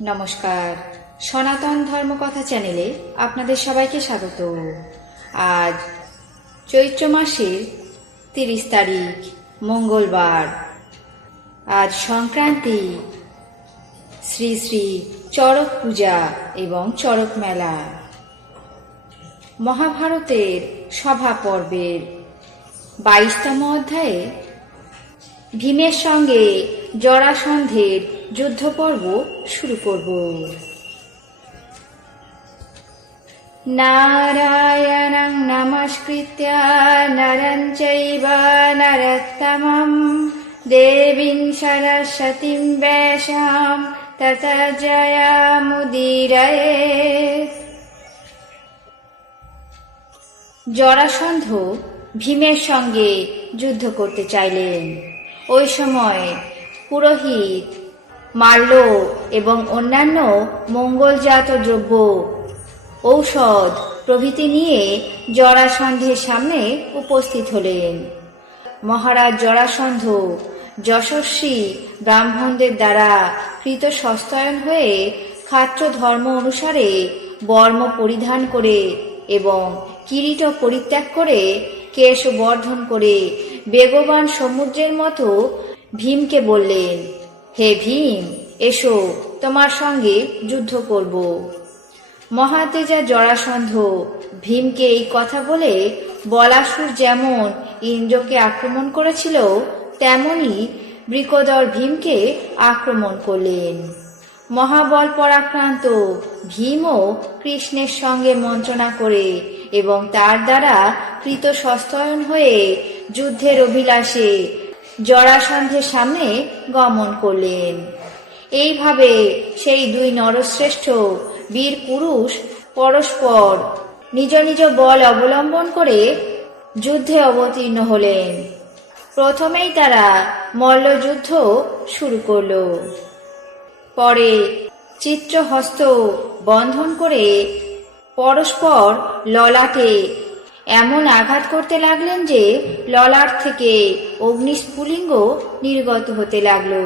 নমস্কার, সনাতন ধর্মকথা চ্যানেলে আপনাদের সবাইকে স্বাগত। আজ চৈত্র মাসের 30 তারিখ মঙ্গলবার। আজ সংক্রান্তি। শ্রী শ্রী চড়ক পূজা এবং চড়ক মেলা। মহাভারতের সভা পর্বের 22তম অধ্যায়ে ভীমের সঙ্গে জরাসন্ধের যুদ্ধ পর্ব শুরু করব। নারায়ণং নমস্কৃত্য নরং চৈব নরোত্তমং দেবীং সরস্বতীং ব্যাসাম ততো জয়মুদীরয়েৎ। জরাসন্ধ ভীমের সঙ্গে যুদ্ধ করতে চাইলেন। ওই সময় পুরোহিত মাল্য এবং অন্যান্য মঙ্গলজাত দ্রব্য, ঔষধ প্রভৃতি নিয়ে জরাসন্ধের সামনে উপস্থিত হলেন। মহারাজ জরাসন্ধ যশস্বী ব্রাহ্মণদের দ্বারা কৃত সস্তায়ন হয়ে ক্ষাত্র ধর্ম অনুসারে বর্ম পরিধান করে এবং কিরীট পরিত্যাগ করে কেশ বর্ধন করে বেগবান সমুদ্রের মতো ভীমকে বললেন, হে ভীম, এসো, তোমার সঙ্গে যুদ্ধ করব। মহাতেজা জরাসন্ধ ভীমকে এই কথা বলে বলাসুর যেমন ইন্দ্রকে আক্রমণ করেছিল তেমনি বৃকোদর ভীমকে আক্রমণ করলেন। মহাবল পরাক্রান্ত ভীমও কৃষ্ণের সঙ্গে মন্ত্রণা করে এবং তার দ্বারা কৃত সস্তায়ন হয়ে যুদ্ধের অভিলাষে জরাসন্ধের সামনে গমন করলেন। এইভাবে সেই দুই নরশ্রেষ্ঠ বীর পুরুষ পরস্পর নিজ নিজ বল অবলম্বন করে যুদ্ধে অবতীর্ণ হলেন। প্রথমেই তারা মল্লযুদ্ধ শুরু করল। পরে চিত্রহস্ত বন্ধন করে পরস্পর ললাটে এমন আঘাত করতে লাগলেন যে ললাট থেকে অগ্নিস্ফুলিঙ্গ নির্গত হতে লাগলো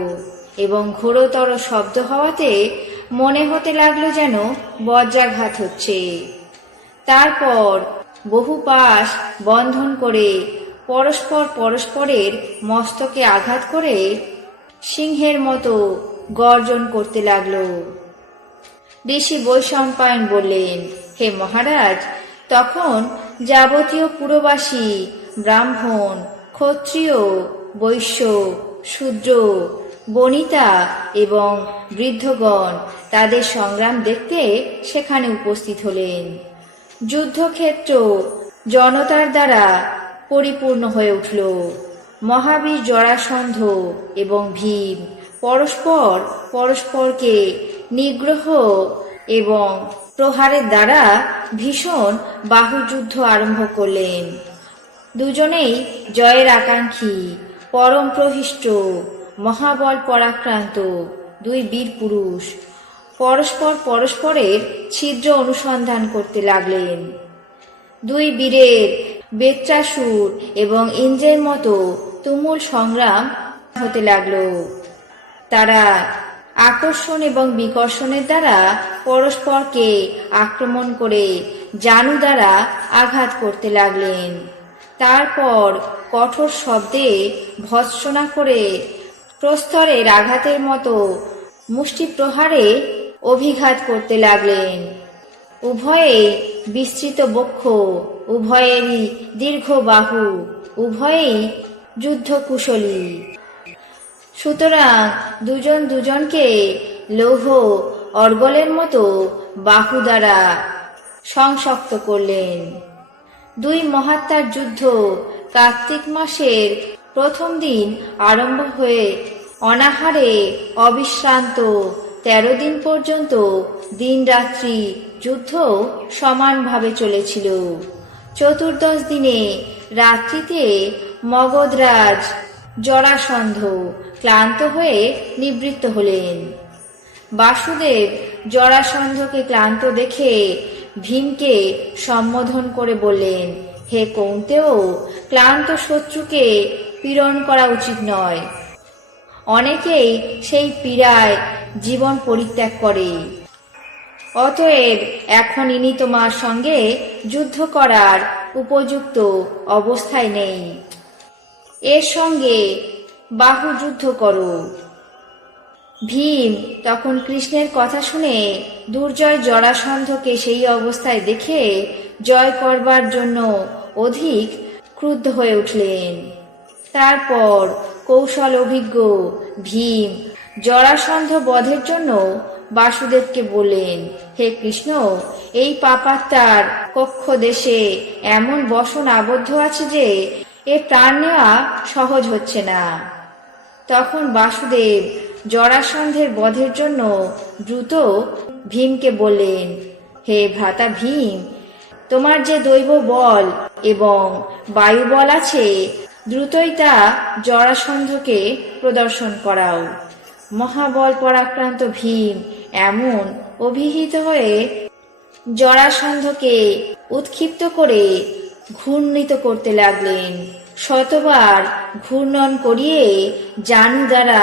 এবং ঘোরতর শব্দ হওয়াতে মনে হতে লাগলো যেন বজ্রাঘাত হচ্ছে। তারপর বহু পাশ বন্ধন করে পরস্পর পরস্পরের মস্তকে আঘাত করে সিংহের মতো গর্জন করতে লাগলো। ঋষি বৈশম্পায়ন বললেন, হে মহারাজ, তখন যাবতীয় পুরবাসী ব্রাহ্মণ, ক্ষত্রিয়, বৈশ্য, শূদ্র, বনিতা এবং বৃদ্ধগণ তাদের সংগ্রাম দেখতে সেখানে উপস্থিত হলেন। যুদ্ধক্ষেত্র জনতার দ্বারা পরিপূর্ণ হয়ে উঠল। মহাবীর জরাসন্ধ এবং ভীম পরস্পর পরস্পরকে নিগ্রহ এবং প্রহারের দ্বারা ভীষণ বাহুযুদ্ধ আরম্ভ করলেন। দুজনেই জয়ের আকাঙ্ক্ষী, পরম প্রহিষ্ট, মহাবল পরাক্রান্ত দুই বীর পুরুষ পরস্পর পরস্পরের ছিদ্র অনুসন্ধান করতে লাগলেন। দুই বীরের বেত্রাসুর এবং ইন্দ্রের মতো তুমুল সংগ্রাম হতে লাগল। তারা আকর্ষণ এবং বিকর্ষণের দ্বারা পরস্পরকে আক্রমণ করে জানু দ্বারা আঘাত করতে লাগলেন। তারপর কঠোর শব্দে ভৎসনা করে প্রস্তরের আঘাতের মতো মুষ্টি প্রহারে অভিঘাত করতে লাগলেন। উভয়েই বিস্তৃত বক্ষ, উভয়েরই দীর্ঘ বাহু, উভয়েই যুদ্ধ কুশলী। সুতরাং দুজন দুজনকে লৌহ অর্গলের মতো বাহু দ্বারা সংশক্ত করলেন। দুই মহাত্মার যুদ্ধ কার্তিক মাসের প্রথম দিন আরম্ভ হয়ে অনাহারে অবিশ্রান্ত 13 দিন পর্যন্ত দিন রাত্রি যুদ্ধ সমানভাবে চলেছিল। চতুর্দশ দিনে রাত্রিতে মগধরাজ জরাসন্ধ ক্লান্ত হয়ে নিবৃত্ত হলেন। বাসুদেব জরাসন্ধকে ক্লান্ত দেখে ভীমকে সম্বোধন করে বললেন, হে কৌন্তেয়, ক্লান্ত শত্রুকে পীড়ন করা উচিত নয়। অনেকেই সেই পীড়ায় জীবন পরিত্যাগ করে। অতএব এখন ইনি তোমার সঙ্গে যুদ্ধ করার উপযুক্ত অবস্থায় নেই। এর সঙ্গে বাহু যুদ্ধ করো। ভীম তখন কৃষ্ণের কথা শুনে দুর্জয় জরাসন্ধকে সেই অবস্থায় দেখে জয় করবার জন্য অধিক ক্রুদ্ধ হয়ে উঠলেন। তারপর কৌশল অভিজ্ঞ ভীম জরাসন্ধ বধের জন্য বাসুদেবকে বললেন, হে কৃষ্ণ, এই পাপাত্মার কক্ষ দেশে এমন বসন আবদ্ধ আছে যে এ প্রাণ নেওয়া সহজ হচ্ছে না। তখন বাসুদেব জরাসন্ধের বধের জন্য দ্রুত ভীমকে বললেন, হে ভ্রাতা ভীম, তোমার যে দৈব বল এবং বায়ুবল আছে, দ্রুতই তা জরাসন্ধকে প্রদর্শন করাও। মহাবল পরাক্রান্ত ভীম এমন অভিহিত হয়ে জরাসন্ধকে উৎক্ষিপ্ত করে ঘূর্ণিত করতে লাগলেন। শতবার ঘূর্ণন করিয়ে জানু দ্বারা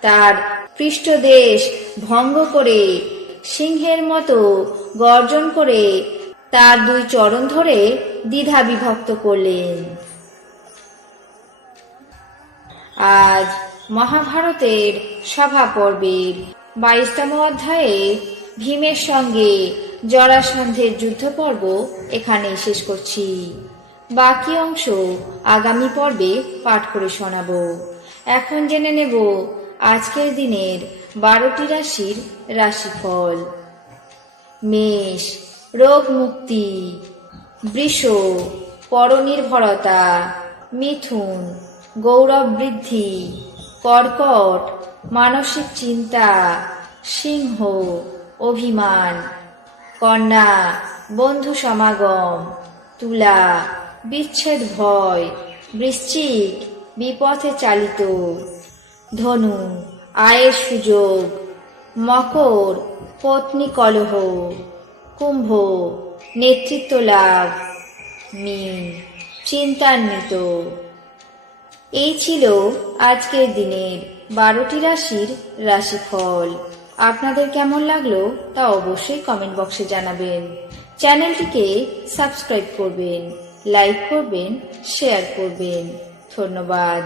তার পৃষ্ঠদেশ ভঙ্গ করে সিংহের মতো গর্জন করে তার দুই চরণ ধরে দ্বিধা বিভক্ত করলেন। আজ মহাভারতের সভা পর্বের 22তম অধ্যায়ে ভীমের সঙ্গে জরাসন্ধের যুদ্ধ পর্ব এখানেই শেষ করছি। বাকি অংশ আগামী পর্বে পাঠ করে শোনাবো। এখন জেনে নেব আজকের দিনের 12টি রাশির রাশিফল। মেষ, রোগ মুক্তি। বৃষ, পরনির্ভরতা। মিথুন, গৌরব বৃদ্ধি। কর্কট, মানসিক চিন্তা। সিংহ, অভিমান। কন্যা, বন্ধু সমাগম। তুলা, বিচ্ছেদ ভয়। বৃশ্চিক, বিপথে চালিত। ধনু, আয়ের সুযোগ। মকর, পত্নী কলহ। কুম্ভ, নেতৃত্ব লাভ। মীন, চিন্তান্বিত। এই ছিল আজকের দিনের 12টি রাশির রাশিফল। আপনাদের কেমন লাগলো তা অবশ্যই কমেন্ট বক্সে জানাবেন। চ্যানেলটিকে সাবস্ক্রাইব করবেন, লাইক করবেন, শেয়ার করবেন। ধন্যবাদ।